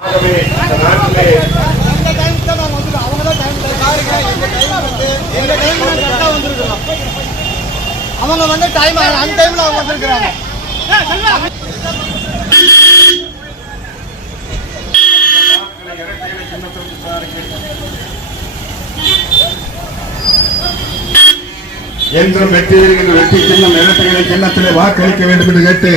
அவங்க வந்து டைம் அந்த டைம்ல அவங்க வந்திருக்கிறாங்க. என்றும் வெற்றியிருக்கின்ற வெற்றி சின்னம் இரட்டைகளை சின்னத்திலே வாக்களிக்க வேண்டும் என்று கேட்டு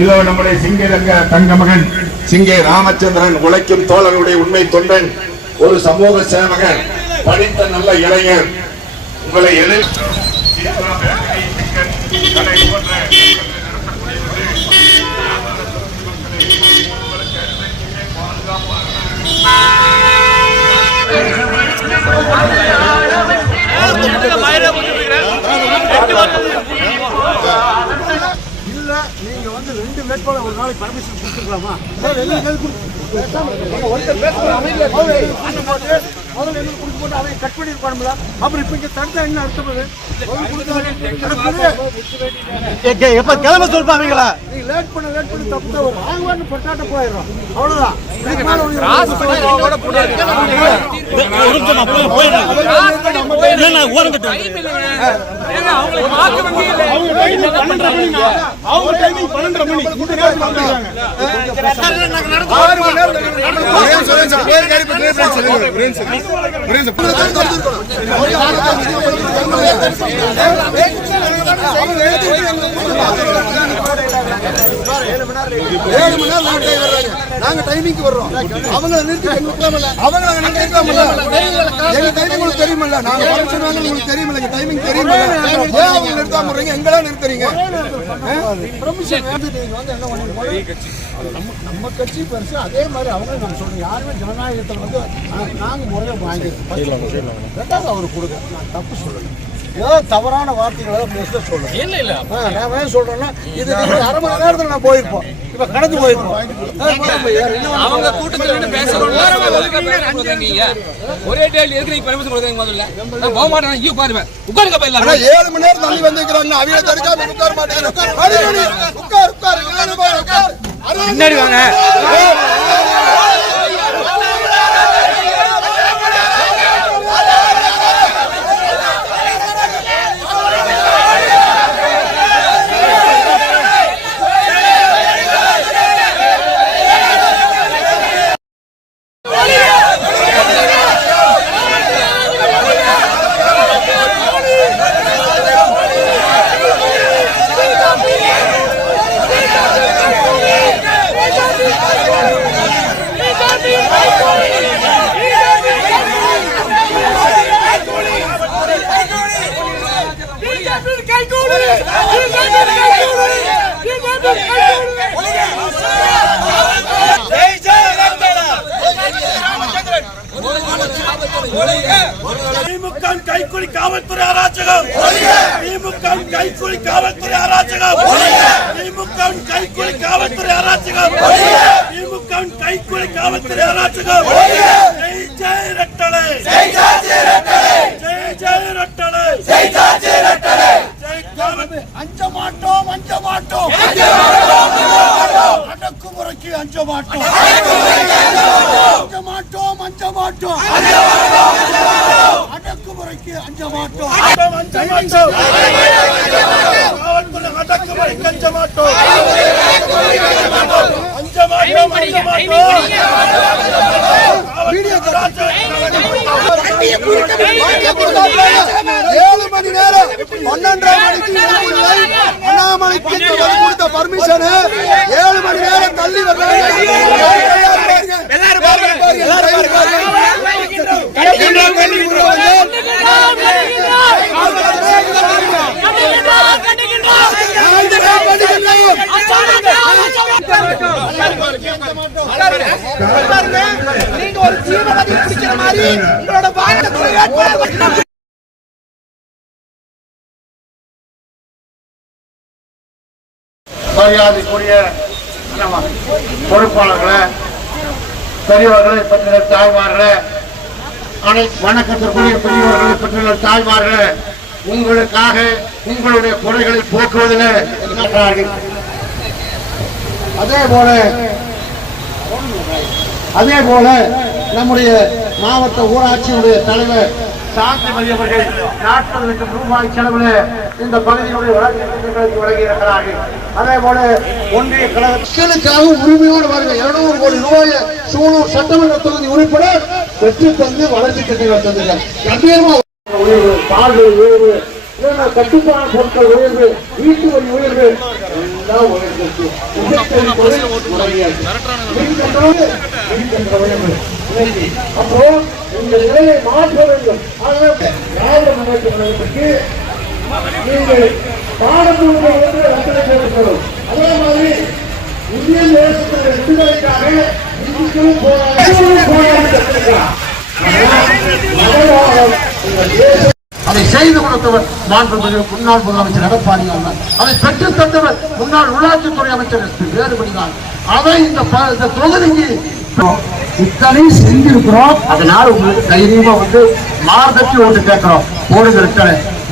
இதோ நம்முடைய சிங்கரங்க தங்க மகன் சிங்கே ராமச்சந்திரன் உழைக்கும் தோழர்களுடைய உண்மை தொண்டன், ஒரு சமூக சேவகர், படித்த நல்ல இளைஞர் உங்களை இல்ல நீங்க வந்து 2 வேட்பாளர் ஒரு நாளைக்கு பர்மிஷன் கொடுத்துக்கலாமா? அவங்க கட் பண்ணிருப்பானுங்களா? அப்புறம் இப்ப இங்க தடுத்தா என்ன அர்த்தம்? எப்ப கிளம்ப சொல்லுவாங்களா? நீங்க லேட் பண்ணி தப்பு தான் வரும். ஆங்கன்னு பட்டாட்ட போயிடும், அவ்வளவுதான். நாங்க டைமிங்க்கு வர்றோம். அவங்க தெரியுமில்ல, நாங்க பர்மிஷன் வாங்க உங்களுக்கு தெரியுமில்ல, டைமிங் தெரியுமில்ல, ஏன் அவங்க நிறுத்தாம போறீங்க? எங்களா நிறுத்துறீங்க? நம்ம கட்சி பெருசு, அதே மாதிரி அவங்க நம்ம சொல்றோம். யாருமே ஜனநாயகத்தில் வந்து நாங்க முறையை வாங்கிருக்கோம். ரெண்டாவது அவரு கொடுங்க, நான் தப்பு சொல்லணும். ஏதோ தவறான வார்த்தைகளை சொல்றேன். இல்ல நான் ஏன் சொல்றேன்னா, இது 1/2 மணி நேரத்தில் நான் போயிருப்போம், இப்ப கடந்து போயிருப்போம். அவங்க கூட்டத்தில் ஒரே டேல் எதுக்கு நீங்க பர்மிஷன் கொடுத்தீங்க? முதல்ல நான் போக மாட்டேன், ஐயோ பாருங்க உட்காருங்க போய். 7 மணி நேரம் தள்ளி வந்துக்கிறாங்க, அவங்க தடுக்காம உட்கார மாட்டேங்க. உட்கார் பின்னாடி வாங்க. திமுக கைக்கூலி காவல்துறை அராஜகம், திமுக கைக்கூலி காவல்துறை அராஜகம், திமுக கைக்கூலி காவல்துறை அராஜகம், திமுக கைக்கூலி காவல்துறை அராஜகம். ஜெய் ஜெய் ரெட்டலை, ஜெய் ஜெய் ரெட்டலை, ஜெய் ஜெய் ரெட்டலை, ஜெய் ஜெய் ரெட்டலை. அஞ்ச மாட்டோம், அஞ்ச மாட்டோம், அடக்குமுறைக்கு அஞ்ச மாட்டோம், அஞ்ச மாட்டோம், அஞ்ச மாட்டோம், அடக்குமுறைக்கு அஞ்ச மாட்டோம், அஞ்ச மாட்டோம், காவல்துறை அடக்குமுறைக்கு அஞ்ச மாட்டோம், அஞ்ச மாட்டோம், அஞ்ச மாட்டோம். 7 மணி நேரம் 12:30 மணிக்கு அண்ணாமலைக்கு கொடுத்த பர்மிஷன் 7 மணி நேரம் தள்ளி வர்றாங்க. நீங்க ஒரு ஜீவனதி பிடிக்கிற மாதிரி உங்களோட மரியாதைக்குரிய பொறுப்பாளர்களே, பெரியவர்களை பற்றின தாய்மார்களே, வணக்கத்திற்குரிய பெரியவர்களை பற்றின தாய்மார்களே, உங்களுக்காக உங்களுடைய குறைகளை போக்குவதில் அதே போல அதே போல நம்முடைய மாவட்ட ஊராட்சியுடைய தலைவர் சாந்திமதி அவர்கள் 40 லட்சம் ரூபாய் செலவில் இந்த பகுதியுடைய வழக்கு வழங்கியிருக்கிறார்கள். அதே போல ஒன்றிய கழகங்களுக்காக உரிமையோடு வருகிற 200 கோடி ரூபாயை சூலூர் சட்டமன்ற தொகுதி உறுப்பினர் பெற்று தந்து வளர்ச்சி திட்டங்கள் தந்திருக்கார். உயர்வு, பால் உயர்வு, கட்டுப்பாடு பொருட்கள் உயர்வு, வீட்டு வரி உயர்வு எல்லாம் உயர்ந்திருக்கு. அப்போ இந்த நிலையை மாற்ற வேண்டும். திராவிட முன்னேற்ற கழகத்துக்கு நீங்கள் பாடநூல்கள் ரத்தனம். அதே மாதிரி இந்திய தேசத்தினுடைய விடுதலைக்காக இந்துக்களும் அதை செய்து கொடுத்தவர் மாண்புமிகு முன்னாள் முதலமைச்சர் எடப்பாடி அண்ணன். அதை பெற்றுத் தந்தவர் முன்னாள் உள்ளாட்சித்துறை அமைச்சர் வேறுபடிதான். அதை இந்த தொகுதிக்கு இத்தனை செஞ்சிருக்கிறோம். அதனால உங்களுக்கு தைரியமா மார்தட்டி ஓட்டு கேட்கிறோம். போடுகிற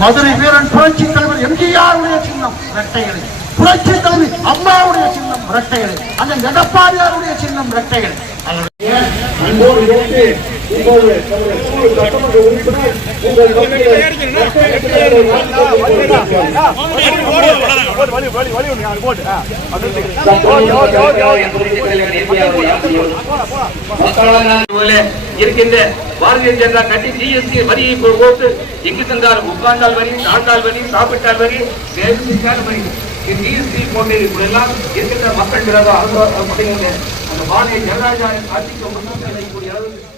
மதுரை வீரன் புரட்சி தலைவர் எம்ஜிஆருடைய சின்னம் இரட்டைகளை, புரட்சி தலைவி அம்மாவுடைய சின்னம் இரட்டைகளை, அந்த எடப்பாடியாருடைய சின்னம் இரட்டைகளை. அன்போடு கேட்டு இப்போது சட்டமன்ற உறுப்பினர் இருக்கின்ற பாரதிய ஜனதா கட்சி ஜிஎஸ்டி வரியை போட்டு எங்கு தந்தாலும் உட்கார்ந்தால் வரி, சாப்பிட்டால் வரி, சாப்பிட்டால் வரி, சேவித்தால் வரி, ஜிஎஸ்டி போட்டு எல்லாம் இருக்கின்ற மக்கள் விரோத அந்த பாரதிய ஜனதா ஆட்சிக்கு முன்னேற்ற அளவுக்கு